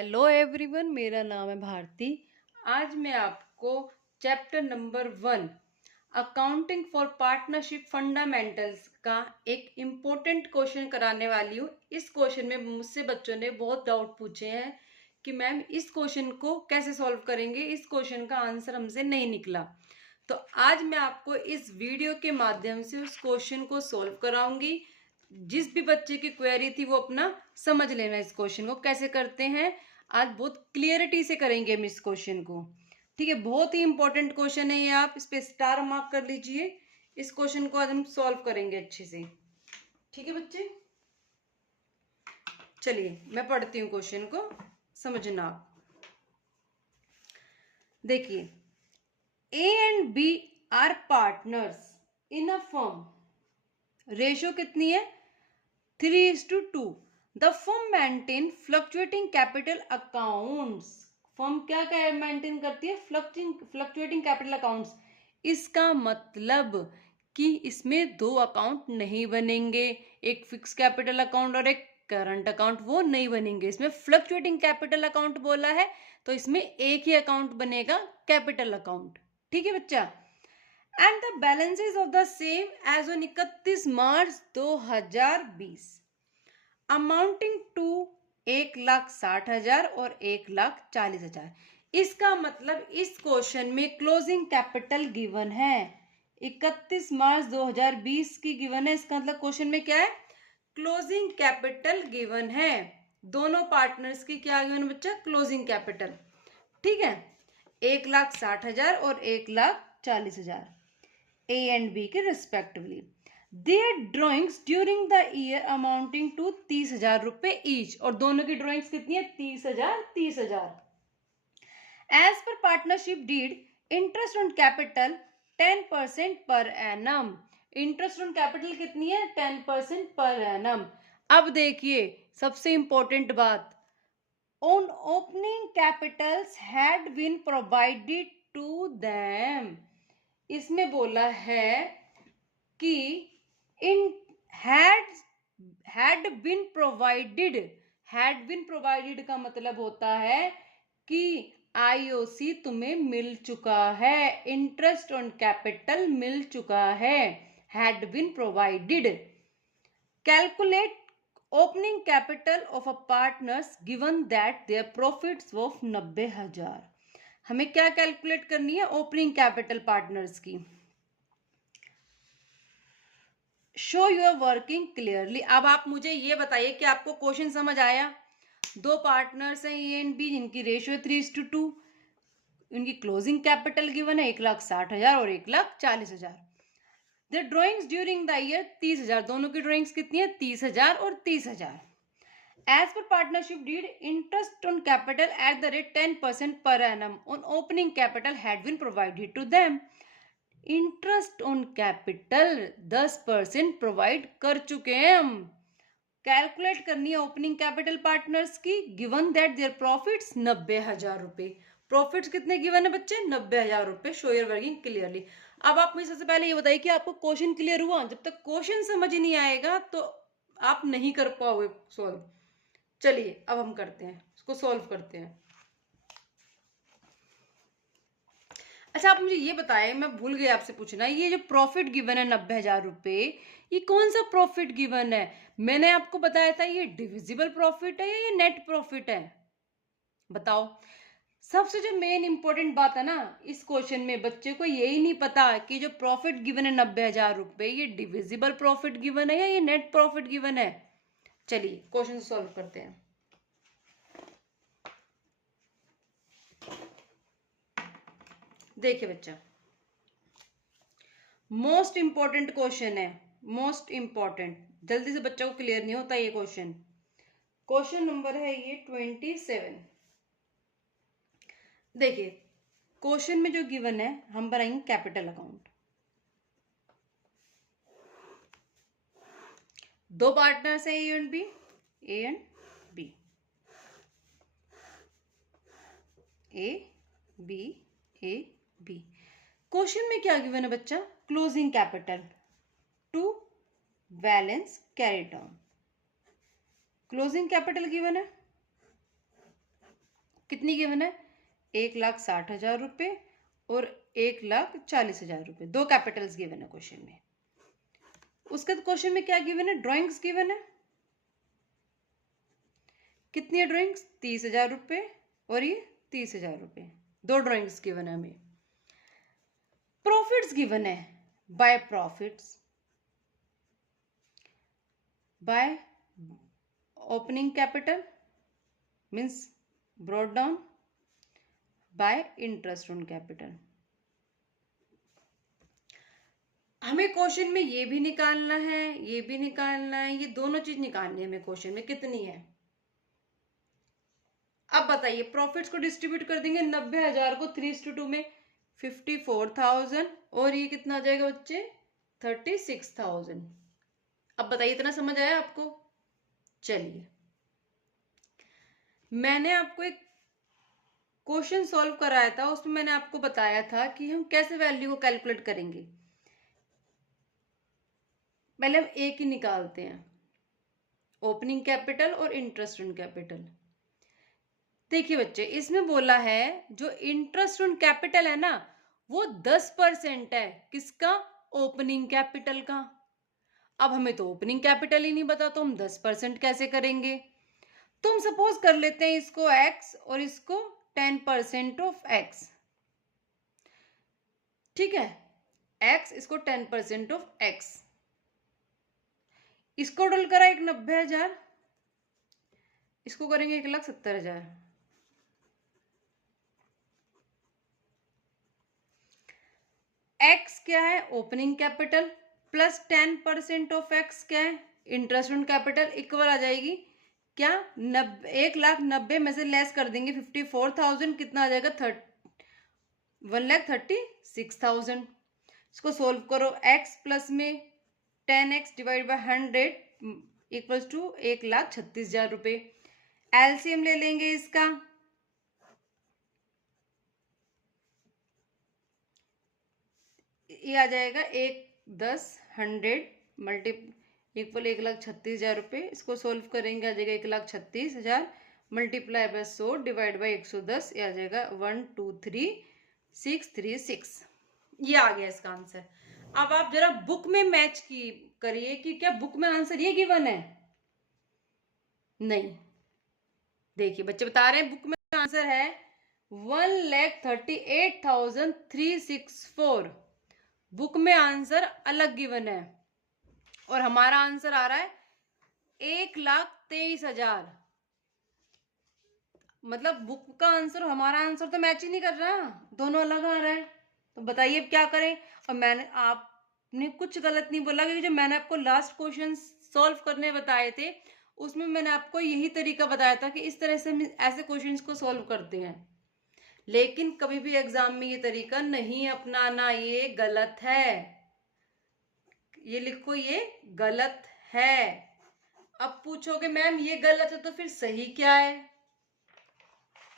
Hello everyone, मेरा नाम है भारती। आज मैं आपको chapter number 1 accounting for partnership fundamentals का एक इम्पोर्टेंट क्वेश्चन कराने वाली हूँ। इस क्वेश्चन में मुझसे बच्चों ने बहुत डाउट पूछे हैं कि मैम इस क्वेश्चन को कैसे सॉल्व करेंगे, इस क्वेश्चन का आंसर हमसे नहीं निकला। तो आज मैं आपको इस वीडियो के माध्यम से उस क्वेश्चन को सॉल्व कराऊंगी। जिस भी बच्चे की क्वेरी थी वो अपना समझ लेना, इस क्वेश्चन को कैसे करते हैं। आज बहुत क्लियरिटी से करेंगे हम इस क्वेश्चन को। ठीक है, बहुत ही इंपॉर्टेंट क्वेश्चन है ये, आप इस पे स्टार मार्क कर लीजिए। इस क्वेश्चन को आज हम सॉल्व करेंगे अच्छे से। ठीक है बच्चे, चलिए मैं पढ़ती हूँ क्वेश्चन को, समझना आप। देखिए, A and B are partners in a firm. Ratio कितनी है? 3:2। The firm maintain fluctuating capital accounts. Firm क्या क्या मेंटेन करती है? Fluctuating capital accounts. इसका मतलब कि इसमें दो अकाउंट नहीं बनेंगे, एक फिक्स कैपिटल अकाउंट और एक करंट अकाउंट, वो नहीं बनेंगे। इसमें फ्लक्चुएटिंग कैपिटल अकाउंट बोला है तो इसमें एक ही अकाउंट बनेगा, कैपिटल अकाउंट। ठीक है बच्चा। And the balances of the same as on 31 March 2020 amounting to 1,60,000 और 1,40,000। इसका मतलब इस क्वेश्चन में क्लोजिंग कैपिटल गिवन है, 31 मार्च 2020 की गिवन है। इसका मतलब क्वेश्चन में क्या है? क्लोजिंग कैपिटल गिवन है। दोनों पार्टनर्स की क्या गिवन बच्चा? Closing capital. ठीक है, 1,60,000 और 1,40,000 ए एंड बी के respectively. There drawings during the year amounting to 30,000 रुपए ईच। और दोनों की ड्रॉइंग्स कितनी है? 30,000 30,000। As per partnership deed, interest on capital 10% per annum. Interest on capital कितनी है? 10% पर एनम। अब देखिए सबसे इंपॉर्टेंट बात, on opening capitals had been provided to them. इसमें बोला है कि इन had been provided. Had been provided का मतलब होता है कि आईओसी तुम्हें मिल चुका है, इंटरेस्ट ऑन कैपिटल मिल चुका है, had been provided. Calculate opening capital of a partners given that their profits of 90,000। हमें क्या कैलकुलेट करनी है? ओपनिंग कैपिटल पार्टनर्स की। Show your working clearly. अब आप मुझे ये बताइए कि आपको क्वेश्चन समझ आया? दो पार्टनर्स हैं ए एंड बी, जिनकी रेशियो 3:2। उनकी क्लोजिंग कैपिटल गिवन है 1,60,000 और 1,40,000। The drawings during the year 30,000। दोनों की ड्रॉइंग्स कितनी है? 30,000 और 30,000। As per partnership deed, interest on capital at the rate 10% per annum on opening capital had been provided to them. Interest on capital 10% provide कर चुके हैं हम। कैलकुलेट करनी है ओपनिंग कैपिटल पार्टनर्स की, गिवन दैट देयर प्रॉफिट्स 90,000 रुपए। Profits कितने given है बच्चे? 90,000 रुपए। Show your working clearly. अब आप मुझे सबसे पहले ये बताइए कि आपको क्वेश्चन क्लियर हुआ? जब तक क्वेश्चन समझ नहीं आएगा तो आप नहीं कर पाओगे सॉल्व। चलिए अब हम करते हैं, इसको सॉल्व करते हैं। अच्छा, आप मुझे ये बताएं, मैं भूल गई आपसे पूछना, ये जो प्रॉफिट गिवन है 90,000 रुपए, ये कौन सा प्रॉफिट गिवन है? मैंने आपको बताया था ये डिविजिबल प्रॉफिट है या ये नेट प्रॉफिट है? बताओ। सबसे जो मेन इंपॉर्टेंट बात है ना इस क्वेश्चन में, बच्चे को यही नहीं पता कि जो प्रॉफिट गिवन है 90,000 रुपए, ये डिविजिबल प्रॉफिट गिवन है या ये नेट प्रॉफिट गिवन है। चलिए क्वेश्चन सॉल्व करते हैं। देखिए बच्चा, मोस्ट इंपॉर्टेंट क्वेश्चन है, मोस्ट इंपॉर्टेंट। जल्दी से बच्चों को क्लियर नहीं होता ये क्वेश्चन। क्वेश्चन नंबर है ये 27। देखिए क्वेश्चन में जो गिवन है, हम बनाएंगे कैपिटल अकाउंट। दो पार्टनर्स हैं A and B, A and B, A B, A B. Question में क्या गिवन है बच्चा? Closing capital to balance carried on. Closing capital given है कितनी गिवन है? 1,60,000 रुपये और 1,40,000 रुपये, दो कैपिटल्स गिवन है क्वेश्चन में। उसके क्वेश्चन में क्या गिवन है? ड्राइंग्स गिवन है। कितनी है ड्राइंग्स? 30,000 रुपये और ये 30,000 रुपये, दो ड्राइंग्स गिवन है हमें। प्रॉफिट्स गिवन है, by profits, by opening capital means brought down, by interest on capital. हमें क्वेश्चन में ये भी निकालना है, ये भी निकालना है, ये दोनों चीज निकालनी है हमें क्वेश्चन में। कितनी है? अब बताइए, प्रॉफिट्स को डिस्ट्रीब्यूट कर देंगे 90,000 को 3:2 में, 54,000 और ये कितना आ जाएगा बच्चे? 36,000। अब बताइए, इतना समझ आया आपको? चलिए, मैंने आपको एक क्वेश्चन सॉल्व कराया था, उसमें मैंने आपको बताया था कि हम कैसे वैल्यू को कैलकुलेट करेंगे। पहले हम एक ही निकालते हैं, ओपनिंग कैपिटल और इंटरेस्ट ऑन कैपिटल। देखिए बच्चे, इसमें बोला है जो इंटरेस्ट ऑन कैपिटल है ना, वो 10% है। किसका? ओपनिंग कैपिटल का। अब हमें तो ओपनिंग कैपिटल ही नहीं पता, तो हम 10% कैसे करेंगे? तो हम सपोज कर लेते हैं इसको x और इसको 10% ऑफ x। ठीक है, x, इसको 10% ऑफ x। इसको डल करा 1,90,000, इसको करेंगे 1,70,000। x क्या है? Opening capital, plus 10% of x क्या है? इंटरेस्ट ऑन कैपिटल, इक्वल आ जाएगी क्या? 1,90,000 में से लेस कर देंगे 54,000, कितना आ जाएगा? 1,36,000। इसको सोल्व करो, x प्लस में 10x divide by 100 equals to 1,36,000 रुपये। एलसीएम ले लेंगे इसका, ये आ जाएगा 1,10,100 मल्टी इक्वल 1,36,000 रुपये। इसको सोल्व करेंगे, आ जाएगा 1,36,000 मल्टीप्लाई बाय 100 डिवाइड बाय 110, ये आ जाएगा 123,636। ये आ गया इसका आंसर। अब आप जरा बुक में मैच की करिए कि क्या बुक में आंसर ये गिवन है? नहीं, देखिए बच्चे बता रहे हैं बुक में आंसर है 1,38,364। बुक में आंसर अलग गिवन है और हमारा आंसर आ रहा है 1,23,000। मतलब बुक का आंसर और हमारा आंसर तो मैच ही नहीं कर रहा, दोनों अलग आ रहा है। तो बताइए अब क्या करें? और मैंने आपने कुछ गलत नहीं बोला, क्योंकि जो मैंने आपको लास्ट क्वेश्चन सॉल्व करने बताए थे उसमें मैंने आपको यही तरीका बताया था कि इस तरह से हम ऐसे क्वेश्चंस को सॉल्व करते हैं। लेकिन कभी भी एग्जाम में ये तरीका नहीं अपनाना, ये गलत है। ये लिखो, ये गलत है। अब पूछोगे मैम ये गलत है तो फिर सही क्या है?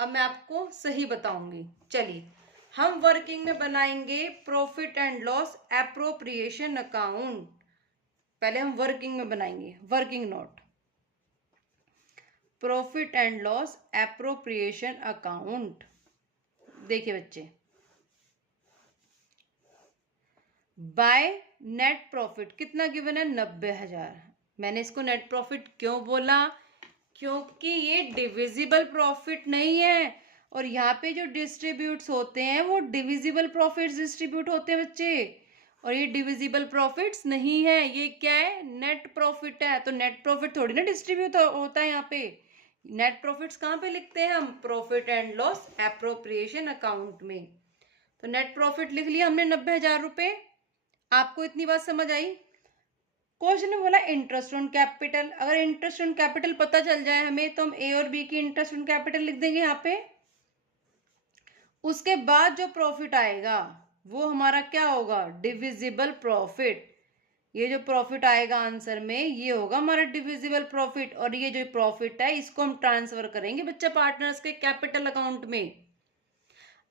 अब मैं आपको सही बताऊंगी। चलिए, हम वर्किंग में बनाएंगे profit and loss appropriation account. पहले हम वर्किंग में बनाएंगे, working note, profit and loss appropriation account. देखिए बच्चे, बाय नेट प्रॉफिट कितना गिवन है? 90,000। मैंने इसको नेट प्रॉफिट क्यों बोला? क्योंकि ये डिविजिबल प्रॉफिट नहीं है, और यहाँ पे जो डिस्ट्रीब्यूट्स होते हैं वो डिविजिबल प्रॉफिट्स डिस्ट्रीब्यूट होते हैं बच्चे, और ये डिविजिबल प्रॉफिट्स नहीं है। ये क्या है? नेट प्रॉफिट है। तो नेट प्रॉफिट थोड़ी ना डिस्ट्रीब्यूट होता है यहाँ पे। नेट प्रॉफिट्स कहाँ पे लिखते हैं हम? Profit and loss appropriation account में। तो नेट प्रॉफिट लिख लिया हमने 90,000 रुपये। आपको इतनी बात समझ आई? क्वेश्चन में बोला इंटरेस्ट ऑन कैपिटल। अगर इंटरेस्ट ऑन कैपिटल पता चल जाए हमें तो हम ए और बी की इंटरेस्ट ऑन कैपिटल लिख देंगे यहाँ पे। उसके बाद जो प्रॉफिट आएगा वो हमारा क्या होगा? Divisible profit. ये जो प्रॉफिट आएगा आंसर में ये होगा हमारा डिविजिबल प्रॉफिट, और ये जो प्रॉफिट है इसको हम ट्रांसफर करेंगे बच्चा पार्टनर्स के कैपिटल अकाउंट में।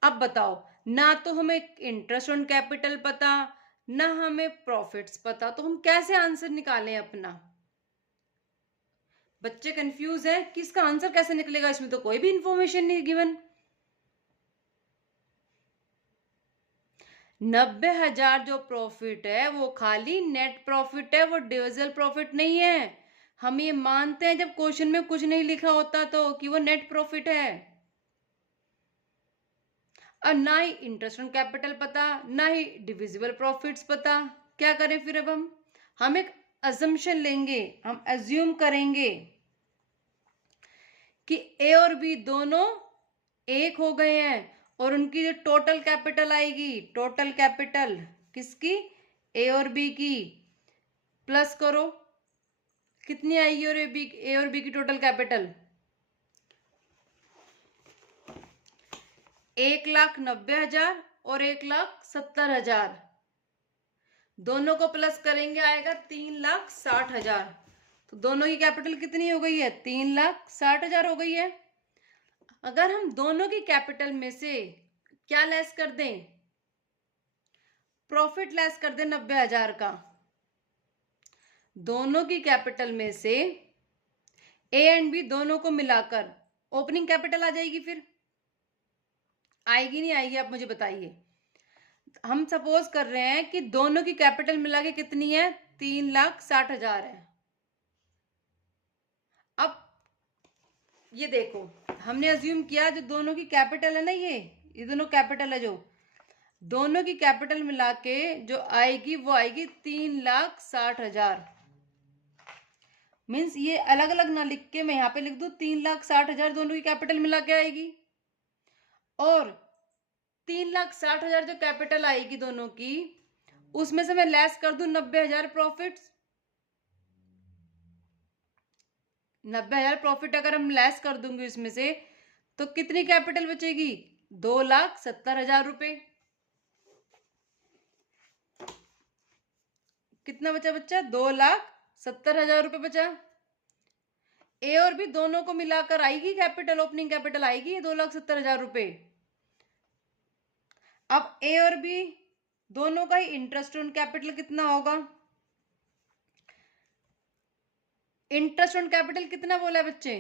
अब बताओ, ना तो हमें इंटरेस्ट ऑन कैपिटल पता, ना हमें प्रॉफिट्स पता, तो हम कैसे आंसर निकालें अपना? बच्चे कंफ्यूज है कि इसका आंसर कैसे निकलेगा, इसमें तो कोई भी इंफॉर्मेशन नहीं गिवन। 90,000 जो प्रॉफिट है वो खाली नेट प्रॉफिट है, वो डिविजिबल प्रॉफिट नहीं है। हम ये मानते हैं जब क्वेश्चन में कुछ नहीं लिखा होता तो कि वो नेट प्रॉफिट है। और ना ही इंटरेस्ट ऑन कैपिटल पता, ना ही डिविजिबल प्रॉफिट्स पता। क्या करें फिर? अब हम एक अजम्पशन लेंगे, हम एज्यूम करेंगे कि ए और बी दोनों एक हो गए हैं और उनकी जो टोटल कैपिटल आएगी, टोटल कैपिटल किसकी? ए और बी की, प्लस करो कितनी आएगी? और ए और बी की टोटल कैपिटल 1,90,000 और 1,70,000, दोनों को प्लस करेंगे आएगा 3,60,000। तो दोनों की कैपिटल कितनी हो गई है? 3,60,000 हो गई है। अगर हम दोनों की कैपिटल में से क्या लेस कर दें? प्रॉफिट लेस कर दें 90,000 का। दोनों की कैपिटल में से ए एंड बी दोनों को मिलाकर ओपनिंग कैपिटल आ जाएगी। फिर आएगी नहीं आएगी? आप मुझे बताइए। हम सपोज कर रहे हैं कि दोनों की कैपिटल मिला के कितनी है? 3,60,000 है। अब ये देखो, हमने अज्यूम किया जो दोनों की कैपिटल है ना, ये दोनों कैपिटल है, जो दोनों की कैपिटल मिला के जो आएगी वो आएगी 3,60,000। मीन्स ये अलग अलग ना लिख के मैं यहाँ पे लिख दूं 3,60,000 दोनों की कैपिटल मिला के आएगी, और 3,60,000 जो कैपिटल आएगी दोनों की, उसमें से मैं लेस कर दूं 90,000 प्रॉफिट्स। 90,000 प्रॉफिट अगर हम लेस कर दूंगे इसमें से, तो कितनी कैपिटल बचेगी? 2,70,000 रुपए। कितना बचा बच्चा? 2,70,000 रुपए बचा। ए और बी दोनों को मिलाकर आएगी कैपिटल, ओपनिंग कैपिटल आएगी 2,70,000 रुपए। अब ए और बी दोनों का ही इंटरेस्ट ऑन कैपिटल कितना होगा? इंटरेस्ट ऑन कैपिटल कितना बोला है बच्चे?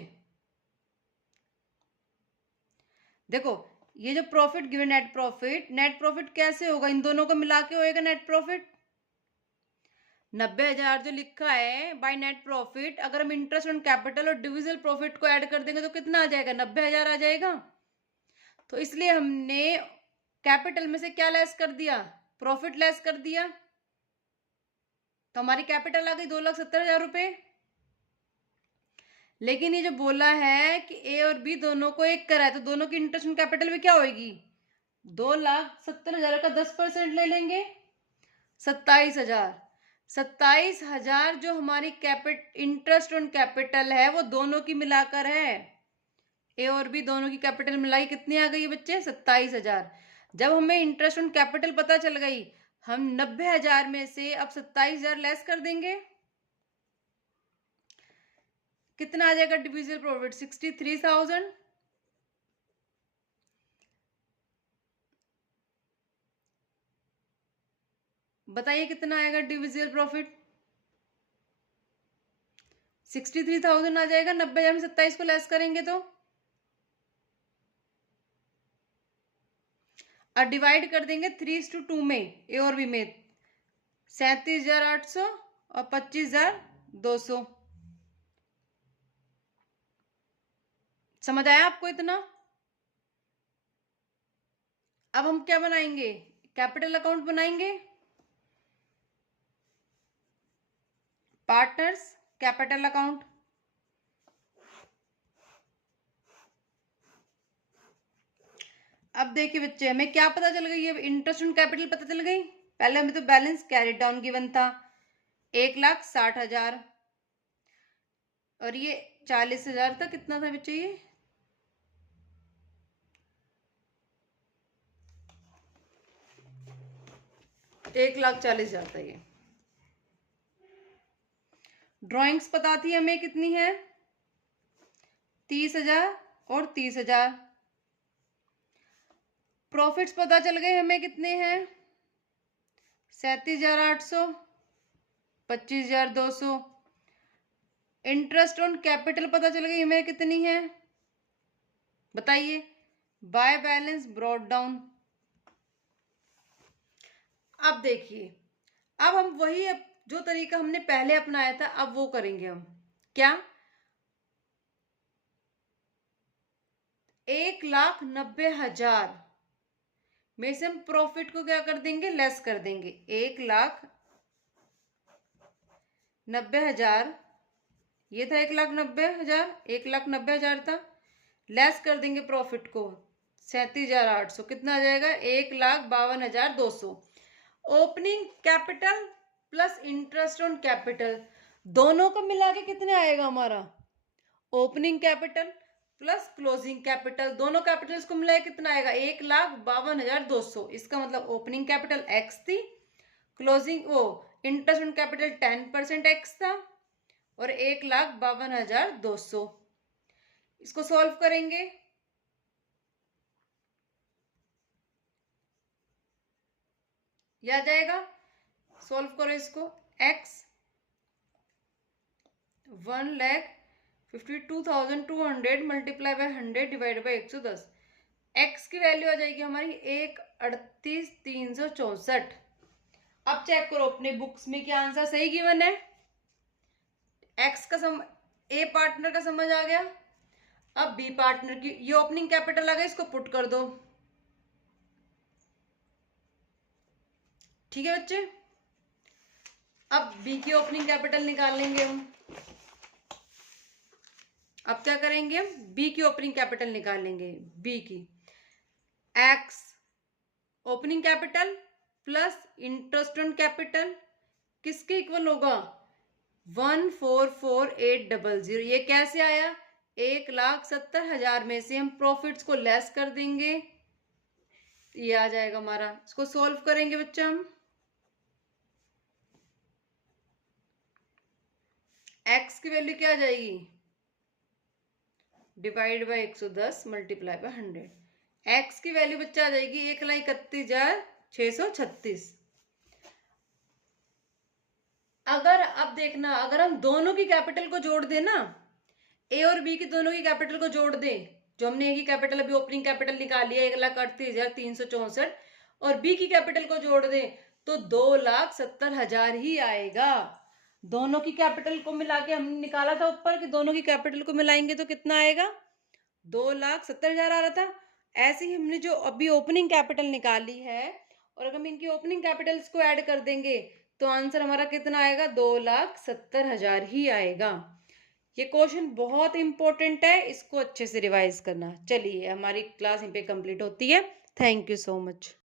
देखो, ये जो प्रॉफिट गिवन नेट प्रॉफिट कैसे होगा? इन दोनों को मिला के होएगा नेट प्रॉफिट। 90,000 जो लिखा है बाय नेट प्रॉफिट, अगर हम इंटरेस्ट ऑन कैपिटल और डिविजिबल प्रॉफिट को ऐड कर देंगे तो कितना आ जाएगा? 90,000 आ जाएगा। तो इसलिए हमने कैपिटल में से क्या लेस कर दिया? प्रॉफिट लेस कर दिया। तो हमारी कैपिटल आ गई 2,70,000 रुपए। लेकिन ये जो बोला है कि ए और बी दोनों को एक करा है, तो दोनों की इंटरेस्ट ऑन कैपिटल भी क्या होगी? 2,70,000 का 10% ले लेंगे, 27,000। 27,000 जो हमारी इंटरेस्ट ऑन कैपिटल है वो दोनों की मिलाकर है। ए और बी दोनों की कैपिटल मिलाई कितनी आ गई बच्चे? 27,000। जब हमें इंटरेस्ट ऑन कैपिटल पता चल गई, हम 90,000 में से अब 27,000 लेस कर देंगे। कितना आ जाएगा डिविजिबल प्रॉफिट? 63,000। बताइए कितना आएगा डिविजिबल प्रॉफिट? 63,000 आ जाएगा। 90,000 में 27 को लेस करेंगे तो, और डिवाइड कर देंगे 3:2 में, ए और बी में। 37,800 और 25,200। समझ आया आपको इतना? अब हम क्या बनाएंगे? कैपिटल अकाउंट बनाएंगे, पार्टनर्स कैपिटल अकाउंट। अब देखिए बच्चे, हमें क्या पता चल गई है? इंटरेस्ट ऑन कैपिटल पता चल गई। पहले हमें तो बैलेंस कैरी डाउन गिवन था 1,60,000, और ये 40,000 था। कितना था बच्चे? ये 1,40,000 था। ये ड्राइंग्स पता थी हमें कितनी है? 30,000 और 30,000। प्रॉफिट्स पता चल गए हमें कितने हैं? 37,800, 25,200। इंटरेस्ट ऑन कैपिटल पता चल गई हमें कितनी है, बताइए। By balance brought down. अब देखिए, अब हम वही जो तरीका हमने पहले अपनाया था अब वो करेंगे हम। क्या? 1,90,000 में से हम प्रॉफिट को क्या कर देंगे, लेस कर देंगे। 1,90,000, ये था 1,90,000, 1,90,000 था, लेस कर देंगे प्रॉफिट को 37,800, कितना आ जाएगा, 1,52,200। Opening capital plus interest on capital दोनों को मिला के कितने आएगा हमारा, opening capital plus closing capital, दोनों कैपिटल्स को मिलाए कितना आएगा, 1,52,200। इसका मतलब ओपनिंग कैपिटल एक्स थी, क्लोजिंग वो इंटरेस्ट ऑन कैपिटल 10% एक्स था, और 1,52,200। इसको सॉल्व करेंगे, याद जाएगा। सॉल्व करो इसको। X 1,52,200 multiply by 100 divide by 110। X की वैल्यू आ जाएगी हमारी 1,38,364। अब चेक करो अपने बुक्स में क्या आंसर सही गिवन है। एक्स का ए पार्टनर का समझ आ गया। अब बी पार्टनर की, ये ओपनिंग कैपिटल आ गया, इसको पुट कर दो। ठीक है बच्चे, अब बी की ओपनिंग कैपिटल निकाल लेंगे हम। अब क्या करेंगे हम, बी की ओपनिंग कैपिटल निकालेंगे। बी की x opening capital plus interest on capital किसके इक्वल होगा, 1,44,800। ये कैसे आया, 1,70,000 में से हम प्रॉफिट्स को लेस कर देंगे, ये आ जाएगा हमारा। इसको सॉल्व करेंगे बच्चा हम। एक्स की वैल्यू क्या आ जाएगी, divide by 110 multiply by 100। X की वैल्यू बच्चा आ जाएगी 1,31,636। अगर अब देखना, अगर हम दोनों की कैपिटल को जोड़ दें ना, ए और बी की दोनों की कैपिटल को जोड़ दें, जो हमने ए की कैपिटल अभी ओपनिंग कैपिटल निकाली है 1,38,364, और बी की कैपिटल को जोड़ दें तो 2,70,000 ही आएगा। दोनों की कैपिटल को मिला के हमने निकाला था ऊपर कि दोनों की कैपिटल को मिलाएंगे तो कितना आएगा, 2,70,000 आ रहा था। ऐसे ही हमने जो अभी ओपनिंग कैपिटल निकाली है, और अगर हम इनकी ओपनिंग कैपिटल्स को ऐड कर देंगे तो आंसर हमारा कितना आएगा, 2,70,000 ही आएगा। ये क्वेश्चन बहुत इंपॉर्टेंट है, इसको अच्छे से रिवाइज करना। चलिए हमारी क्लास यहीं पे कंप्लीट होती है। Thank you so much.